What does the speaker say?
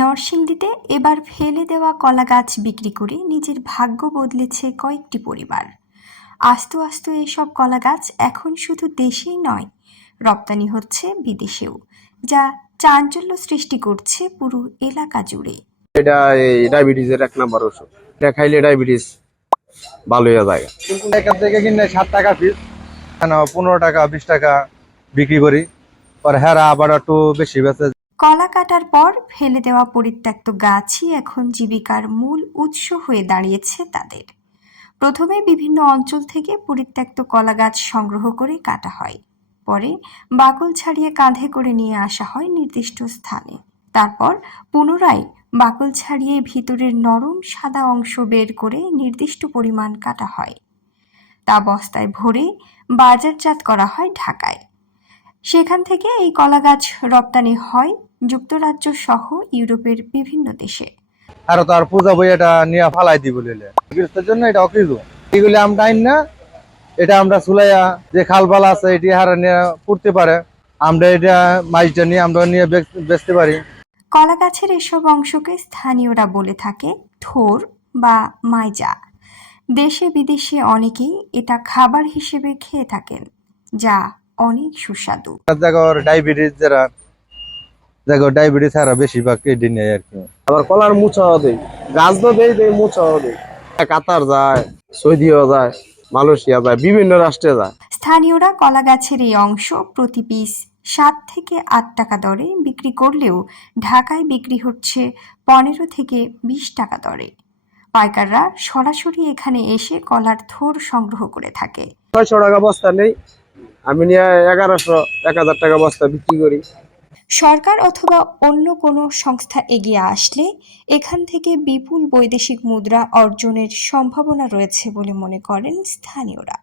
নরসিংদীতে এবার ফেলে দেওয়া কলা গাছ বিক্রি করে নিজের ভাগ্য বদলেছে কয়েকটি পরিবার। আস্তে আস্তে এসব কলা গাছ এখন শুধু দেশেই নয়, রপ্তানি হচ্ছে বিদেশেও, যা চাঞ্চল্য সৃষ্টি করছে পুরো এলাকা জুড়ে। এটা এই ডায়াবেটিসের 1 নম্বর ওষুধ। এটা খাইলে ডায়াবেটিস ভালো হয়ে যায়। এখান থেকে কিনে 7 টাকা পিস, 15 টাকা 20 টাকা বিক্রি করি। আর হেরা আবার একটু বেশি বেচে। কলা কাটার পর ফেলে দেওয়া পরিত্যক্ত গাছই এখন জীবিকার মূল উৎস হয়ে দাঁড়িয়েছে তাদের। প্রথমে বিভিন্ন অঞ্চল থেকে পরিত্যক্ত কলা গাছ সংগ্রহ করে কাটা হয়, পরে বাকল ছাড়িয়ে কাঁধে করে নিয়ে আসা হয় নির্দিষ্ট স্থানে। তারপর পুনরায় বাকল ছাড়িয়ে ভিতরের নরম সাদা অংশ বের করে নির্দিষ্ট পরিমাণ কাটা হয়। তা বস্তায় ভরে বাজারজাত করা হয় ঢাকায়। সেখান থেকে এই কলা গাছ রপ্তানি হয় যুক্তরাজ্য সহ ইউরোপের বিভিন্ন দেশে। আর তো আর পূজা বই এটা নিয়ে ফালাই দিব বলে গৃহস্থের জন্য এটা অকৃত। এগুলি আমরা আইন না, এটা আমরা চুলাইয়া যে খালপালা আছে এটি হারা নিয়ে পড়তে পারে, আমরা এটা মাছটা নিয়ে আমরা নিয়ে বেচতে পারি। কলা গাছের এসব অংশকে স্থানীয়রা বলে থাকে থোর বা মাইজা। দেশে বিদেশে অনেকেই এটা খাবার হিসেবে খেয়ে থাকেন, যা অনেক সুস্বাদু। জায়গার ডায়াবেটিস ডায়াবেটিস হারা বেশিরভাগ এটি নেই আর কি। আবার কলার মুচাও দেয়, গাছ তো দেয় মুচাও দেয়। কাতার যায়, সৌদিও যায়, মালয়েশিয়া যায়, বিভিন্ন রাষ্ট্রে যায়। স্থানীয়রা কলা গাছের এই অংশ প্রতি পিস 7 থেকে 8 টাকা দরে বিক্রি করলেও ঢাকায় বিক্রি হচ্ছে 15 থেকে 20 টাকা দরে। পাইকাররা সরাসরি এখানে এসে কলার থোর সংগ্রহ করে থাকে। 600 টাকা বস্তা নেই, আমি নিয়ে 1100-1000 টাকা বস্তা বিক্রি করি। সরকার অথবা অন্য কোনো সংস্থা এগিয়ে আসলে এখান থেকে বিপুল বৈদেশিক মুদ্রা অর্জনের সম্ভাবনা রয়েছে বলে মনে করেন স্থানীয়রা।